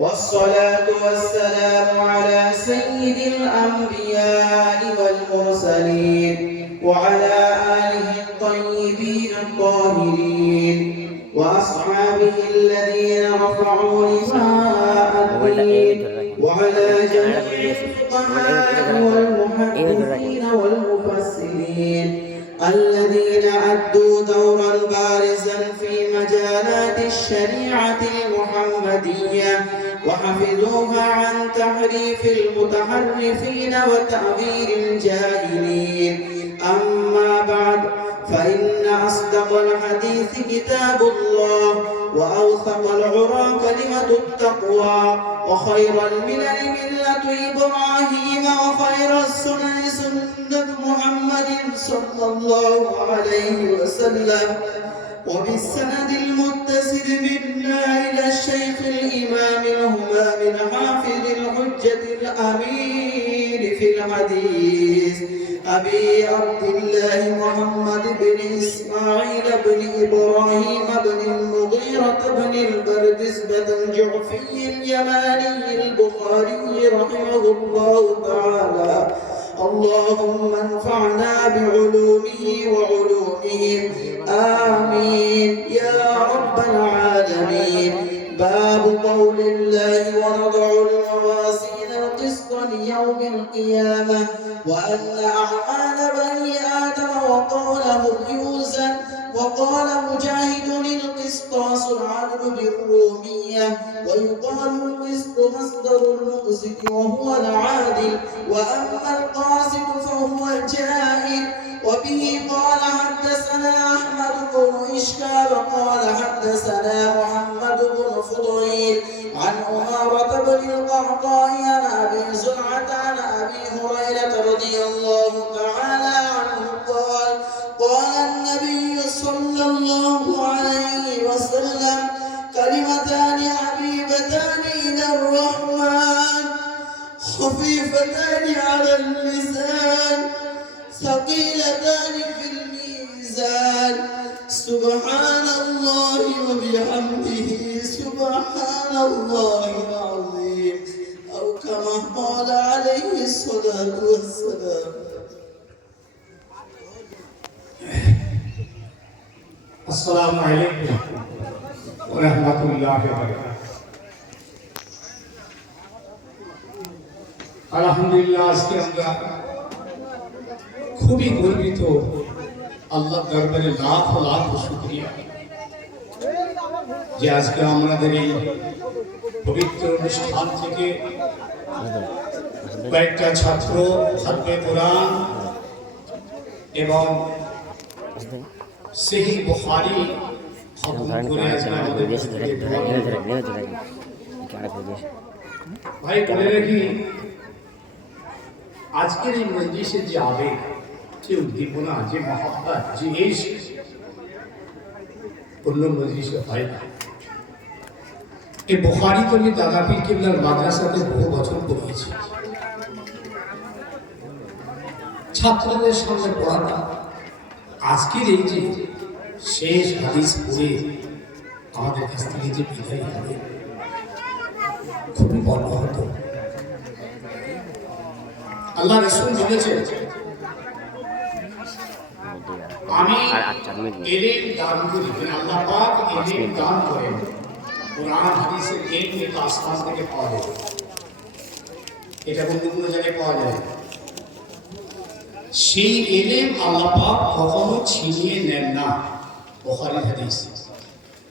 والصلاة والسلام على سيد الأنبياء والمرسلين وعلى آله الطيبين الطاهرين وأصحابه الذين رفعوا لواء الدين وعلى جميع الفقهاء والمحدثين والمفسرين الذين أدوا دورا بارزا في مجالات الشريعة المحمدية وحفظوها عن تحريف المتحرفين وتأويل الجاهلين. أما بعد فإن أصدق الحديث كتاب الله وأوثق العرى كلمة التقوى وخير الملل ملة إبراهيم وخير السنن سنة محمد صلى الله عليه وسلم. وبالسند المتصل منا الأمين في الحديث أبي عبد الله محمد بن إسماعيل بن إبراهيم بن المغيرة بن البردزبة الجعفي اليماني البخاري رحمه الله تعالى. اللهم انفعنا بعلومه وعلومهم. آمين. يا رب العالمين. باب قول الله ونضع ليوم القيامة وأن أعمال بني آدم وقولهم يوزن وقال مجاهد القسطاس العدل بالرومية ويقال القسط مصدر المقسط وهو العادل وأما القاسط فهو الجائر وبه قال حدثنا أحمد بن إشكال قال حدثنا محمد بن فضيل عن أمارة بن القعقاع سبحان الله العظيم أو كما قال عليه الصلاة والسلام আসসালামু আলাইকুম ওয়া রাহমাতুল্লাহি ওয়া বারাকাতুহু আলহামদুলিল্লাহ আজকে আমরা খুবই গর্বিত আল্লাহ দরবারে লাখ লাখ শুকরিয়া যে আজকে আমাদের এই পবিত্র অনুষ্ঠান থেকে কয়েকটা ছাত্র হাতে কোরআন এবং সেই বুখারি খতম ধরেন করে আজকে ক্যামেরা আমাদের দিয়েছে ধরে ধরে ধরে ধরে ধরে ধরে ক্যামেরা করে দিয়েছে ভাই বলে রাখি আজকের এই মজলিসের যে আবেগ যে উদ্দীপনা যে মহাব্বত যে এস অন্য মজলিসে হয় না? এই বুখারি তো আমি দাদা পীর কিবলার মাদ্রাসাতে বহু বছর পড়িয়েছি। ছাত্রদের সামনে পড়াটা আজকের এই যে শেষ হাদিস পড়ে আমাদের কাছ থেকে যে বিদায় হবে, খুবই মর্মাহত আল্লাহ রসুল বলেছেন আমি মিনিট এলেম দান করি আল্লাহ পাক এলেম দান করেন। কোরআন হাদিসের এলেম কিন্তু আসমান থেকে পাওয়া যায়। এটা অন্য কোনো জায়গায় পাওয়া যায় সেই এলেম আল্লাহ পাক কখনো ছিনিয়ে নেন না। বখারি হাদিস।